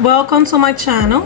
Welcome to my channel.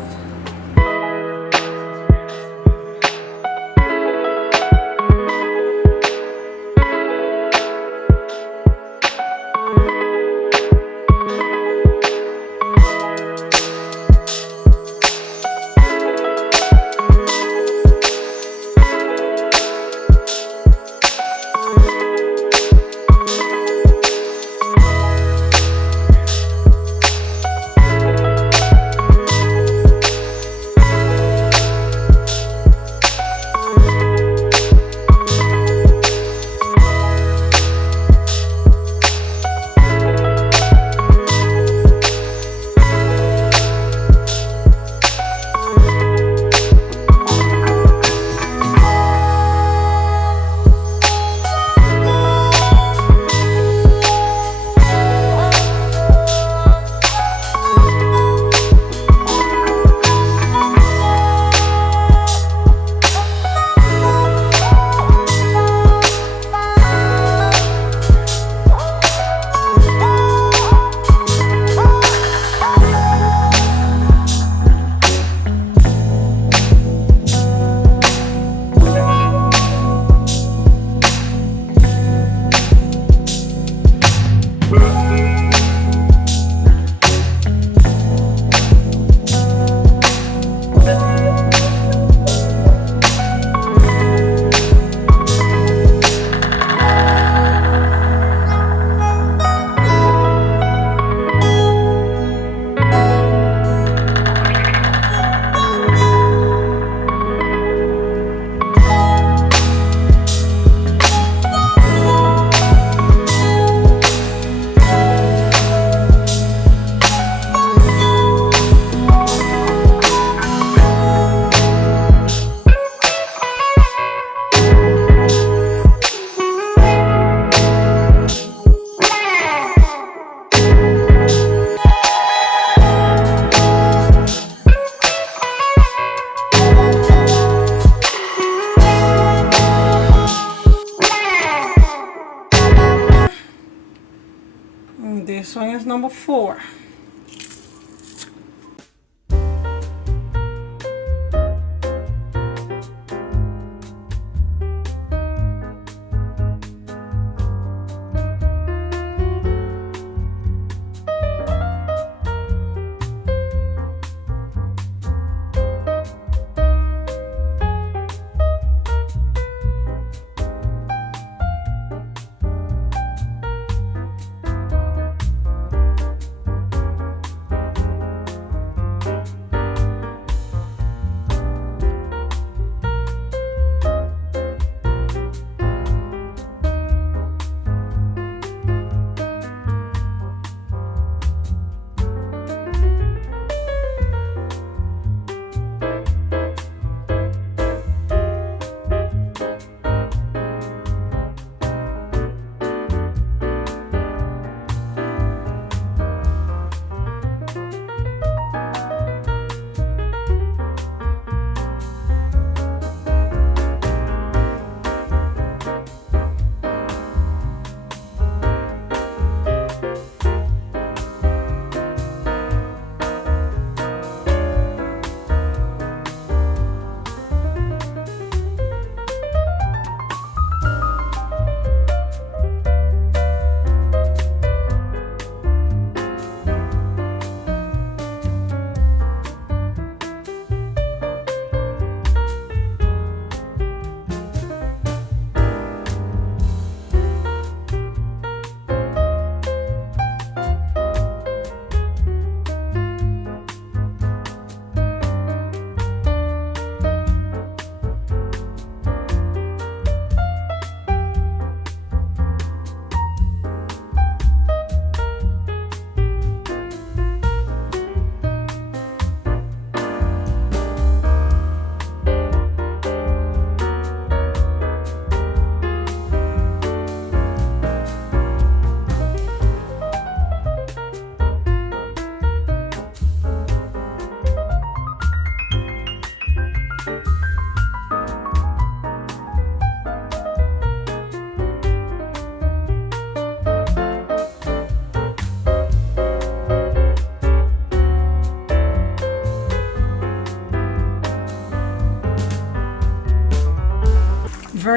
This one is number 4.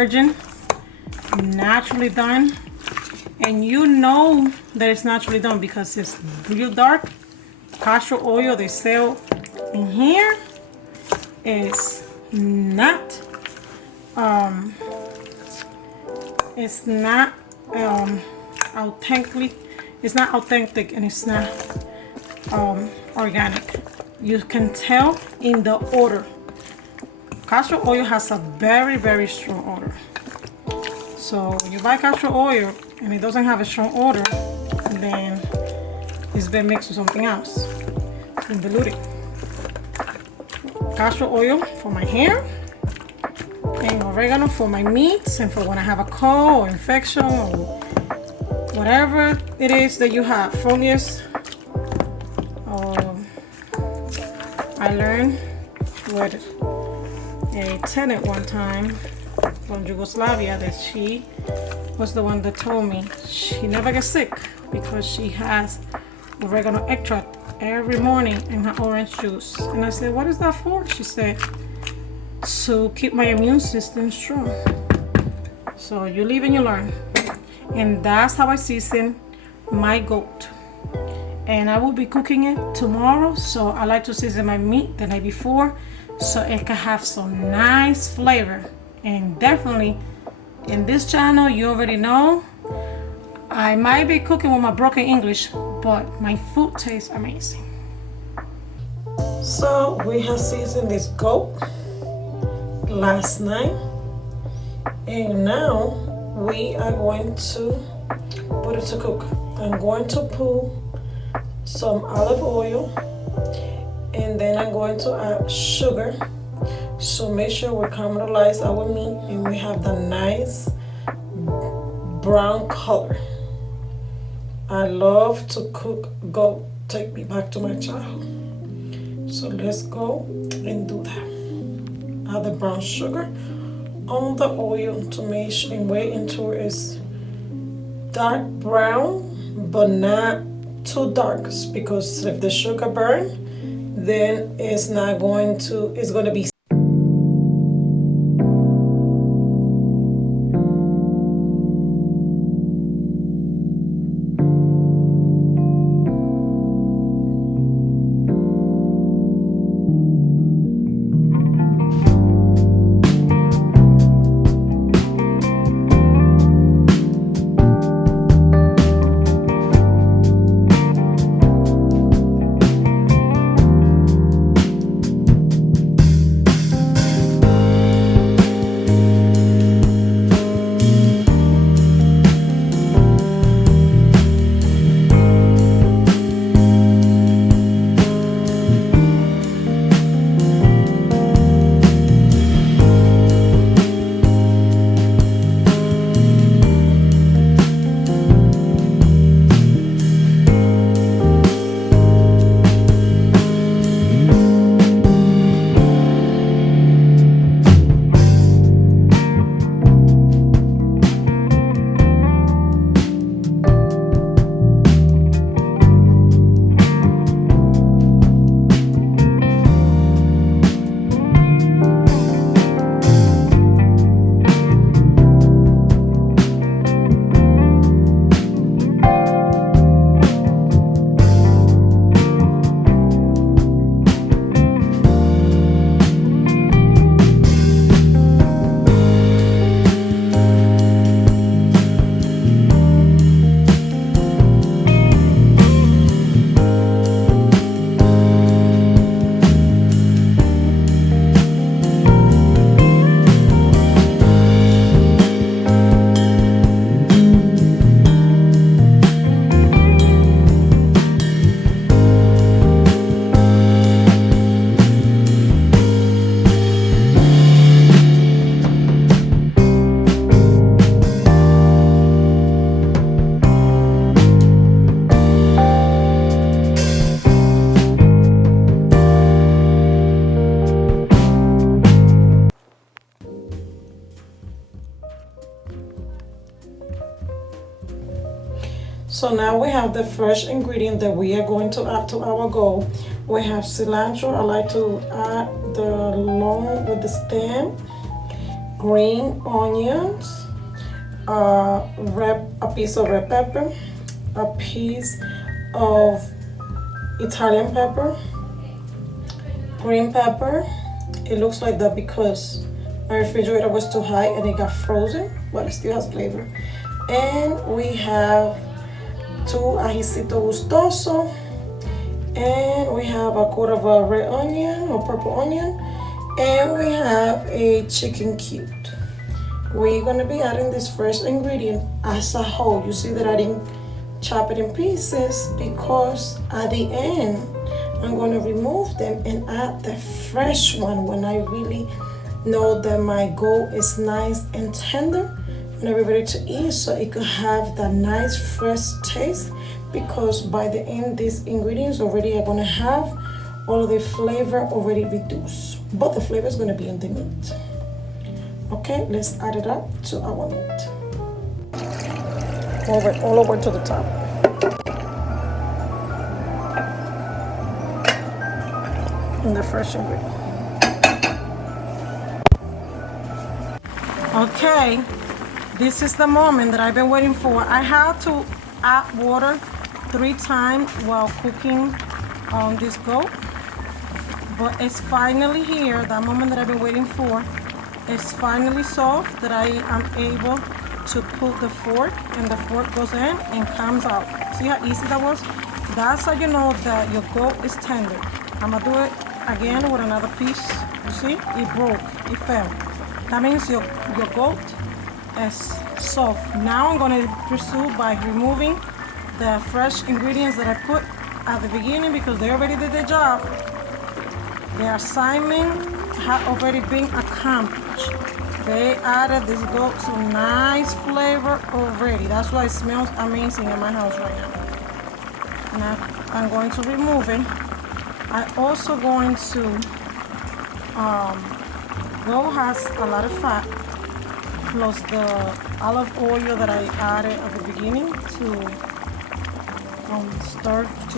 virgin, naturally done. And you know that it's naturally done because it's real dark. Castor oil they sell in here is not authentically, it's not authentic, and it's not organic. You can tell in the odor. Castor oil has a very, very strong odor. So when you buy castor oil and it doesn't have a strong odor, then it's been mixed with something else and diluted. Castor oil for my hair, and oregano for my meats and for when I have a cold or infection or whatever it is that you have. Fungus. I learned with a tenant one time from Yugoslavia that she was the one that told me she never gets sick because she has oregano extract every morning in her orange juice. And I said, what is that for? She said, to keep my immune system strong. So you live and you learn. And that's how I season my goat. And I will be cooking it tomorrow, so I like to season my meat the night before so it can have some nice flavor. And definitely in this channel, you already know I might be cooking with my broken English, but my food tastes amazing. So we have seasoned this goat last night, and now we are going to put it to cook. I'm going to put some olive oil, and then I'm going to add sugar. So make sure we caramelize our meat and we have the nice brown color. I love to cook goat. Take me back to my childhood. So let's go and do that. Add the brown sugar on the oil to make sure and wait until it's dark brown, but not too dark, because if the sugar burn, then it's going to be. So now we have the fresh ingredient that we are going to add to our goat. We have cilantro. I like to add the long with the stem. green onions, a piece of red pepper, a piece of Italian pepper, green pepper. It looks like that because my refrigerator was too high and it got frozen, but it still has flavor. And we have 2 ajicito gustoso, and we have a quarter of a red onion or purple onion, and we have a chicken cube. We're gonna be adding this fresh ingredient as a whole. You see that I didn't chop it in pieces because at the end I'm going to remove them and add the fresh one when I really know that my goat is nice and tender and I'm ready to eat, so it could have that nice fresh taste, because by the end these ingredients already are going to have all of the flavor already reduced, but the flavor is going to be in the meat. Okay, let's add it up to our meat. All over to the top. And the fresh ingredient. Okay, this is the moment that I've been waiting for. I had to add water 3 times while cooking on this goat, but it's finally here. That moment that I've been waiting for. It's finally soft that I am able to put the fork, and the fork goes in and comes out. See how easy that was? That's how you know that your goat is tender. I'm gonna do it again with another piece. You see, it broke, it fell. That means your goat is soft. Now I'm gonna pursue by removing the fresh ingredients that I put at the beginning because they already did their job. The assignment had already been accomplished. They added this goat some nice flavor already. That's why it smells amazing in my house right now. Now I'm going to remove it. I'm also going to, goat has a lot of fat, plus the olive oil that I added at the beginning to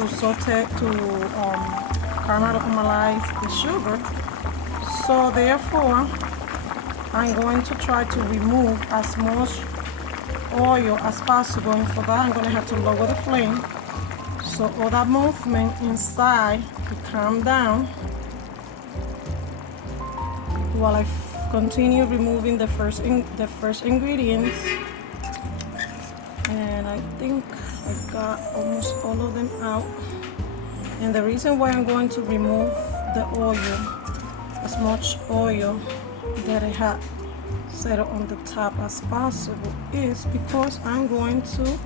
saute, to caramelize the sugar. So therefore, I'm going to try to remove as much oil as possible, and for that I'm going to have to lower the flame so all that movement inside will calm down while I continue removing the first ingredients. And I think I got almost all of them out. And the reason why I'm going to remove the oil, as much oil that I had set it on the top as possible, is because I'm going to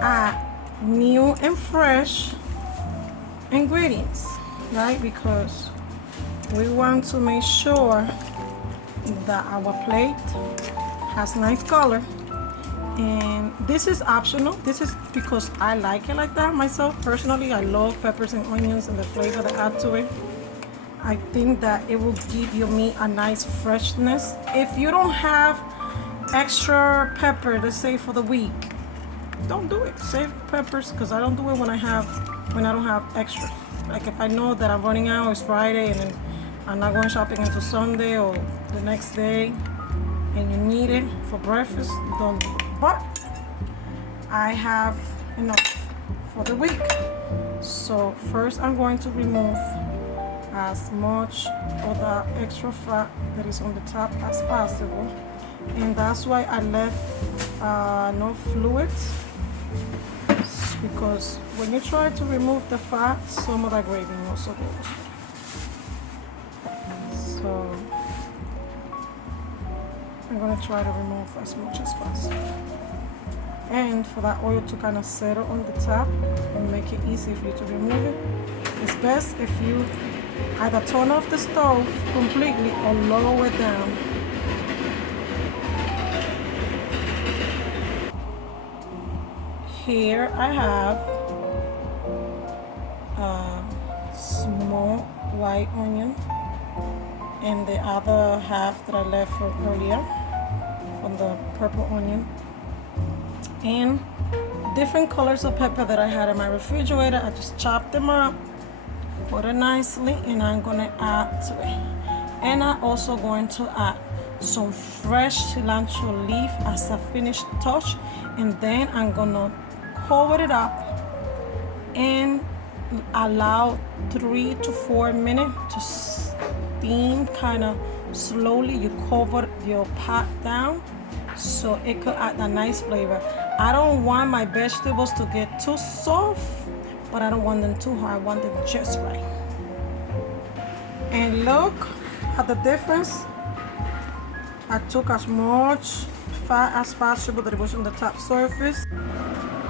add new and fresh ingredients, right? Because we want to make sure that our plate has nice color. And this is optional. This is because I like it like that myself. Personally, I love peppers and onions and the flavor that add to it. I think that it will give your meat a nice freshness. If you don't have extra pepper, let's say for the week, don't do it. Save peppers, because I don't do it when I don't have extra. Like if I know that I'm running out, it's Friday, and then I'm not going shopping until Sunday or the next day, and you need it for breakfast, don't do it. But I have enough for the week. So first I'm going to remove as much of the extra fat that is on the top as possible, and that's why I left no fluids, because when you try to remove the fat, some of the gravy also goes. So I'm going to try to remove as much as possible, and for that oil to kind of settle on the top and make it easy for you to remove it. It's best if you either turn off the stove completely or lower it down. Here I have a small white onion and the other half that I left from earlier from the purple onion, and different colors of pepper that I had in my refrigerator. I just chopped them up, put it nicely, and I'm gonna add to it. And I'm also going to add some fresh cilantro leaf as a finished touch, and then I'm gonna cover it up and allow 3 to 4 minutes to steam kind of slowly. You cover your pot down so it could add a nice flavor. I don't want my vegetables to get too soft, but I don't want them too hard. I want them just right. And look at the difference. I took as much fat as possible that it was on the top surface.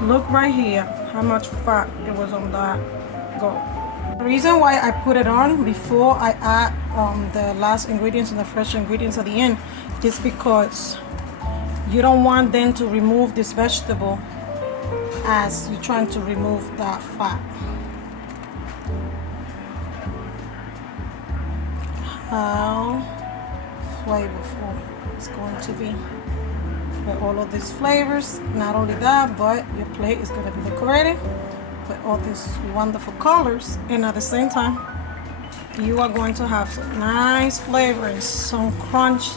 Look right here how much fat it was on that goat. The reason why I put it on before I add the last ingredients and the fresh ingredients at the end is because you don't want them to remove this vegetable as you're trying to remove that fat. How flavorful it's going to be with all of these flavors. Not only that, but your plate is going to be decorated with all these wonderful colors, and at the same time you are going to have some nice flavor and some crunch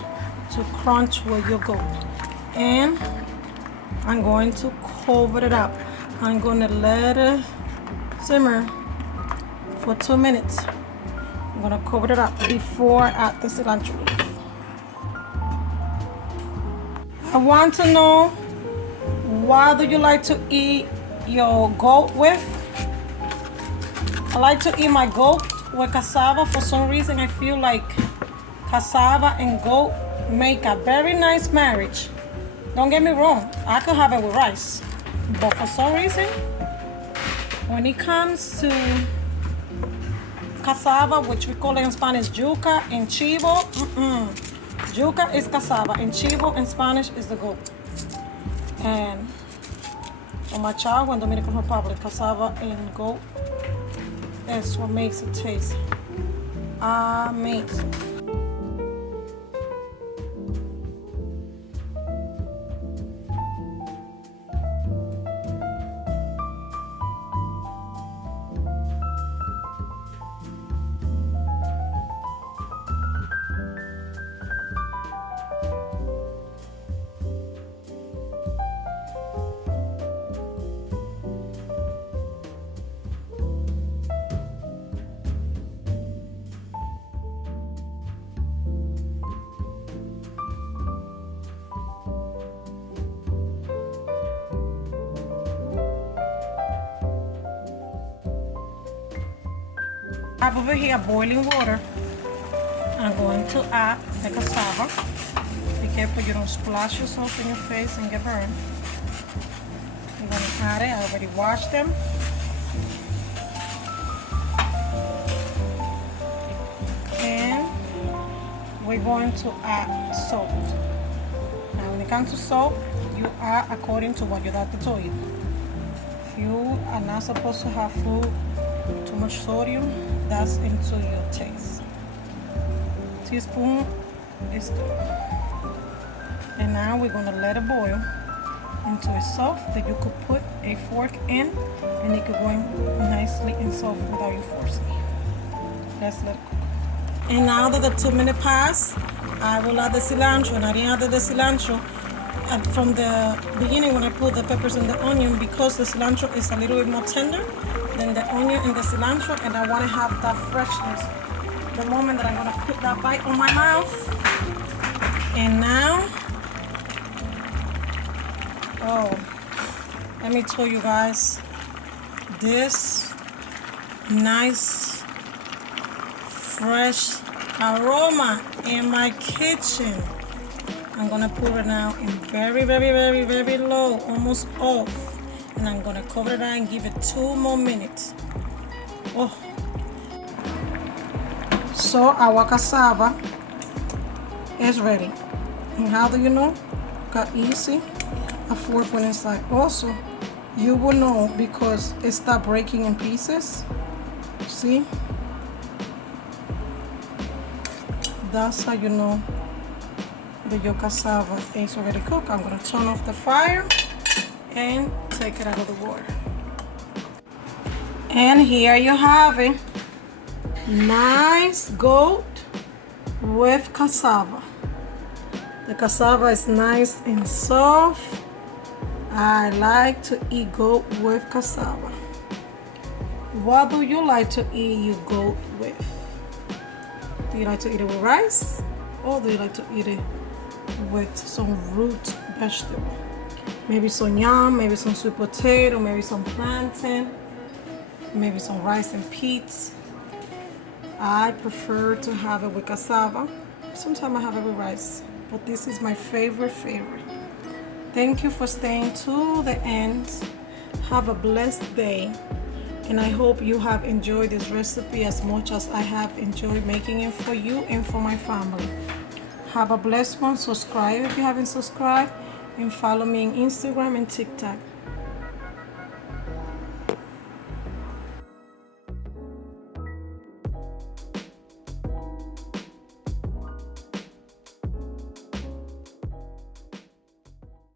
to crunch where you go. And I'm going to cover it up. I'm going to let it simmer for 2 minutes. I'm going to cover it up before I add the cilantro leaf. I want to know, what do you like to eat your goat with? I like to eat my goat with cassava. For some reason I feel like cassava and goat make a very nice marriage. Don't get me wrong, I could have it with rice, but for some reason when it comes to cassava, which we call it in Spanish yuca, and chivo, yuca is cassava and chivo in Spanish is the goat. And on my childhood in Dominican Republic, cassava and goat is what makes it taste amazing. I have over here boiling water. I'm going to add the cassava. Be careful you don't splash yourself in your face and get burned. I'm going to add it. I already washed them. And we're going to add salt. Now when it comes to salt, you add according to what your doctor told you. You are not supposed to have food too much sodium. That's into your taste. Teaspoon is good. And now we're going to let it boil until it's soft, that you could put a fork in and it could go in nicely and soft without you forcing it. Let's let it cook. And now that the 2 minutes pass, I will add the cilantro. And I didn't add the cilantro from the beginning when I put the peppers and the onion, because the cilantro is a little bit more tender than the onion and the cilantro, and I want to have that freshness the moment that I'm going to put that bite on my mouth. And now, oh, let me tell you guys, this nice fresh aroma in my kitchen. I'm going to put it now in very, very, very, very low, almost off. And I'm gonna cover it and give it 2 more minutes. Oh. So our cassava is ready. And how do you know? Got easy. A fork went inside. Also, you will know because it stopped breaking in pieces. See? That's how you know that your cassava is already cooked. I'm gonna turn off the fire and take it out of the water. And here you have it. Nice goat with cassava. The cassava is nice and soft. I like to eat goat with cassava. What do you like to eat your goat with? Do you like to eat it with rice? Or do you like to eat it with some root vegetable? Maybe some yam, maybe some sweet potato, maybe some plantain, maybe some rice and peas. I prefer to have it with cassava. Sometimes I have it with rice, but this is my favorite. Thank you for staying to the end. Have a blessed day, and I hope you have enjoyed this recipe as much as I have enjoyed making it for you and for my family. Have a blessed one. Subscribe if you haven't subscribed, and follow me on Instagram and TikTok.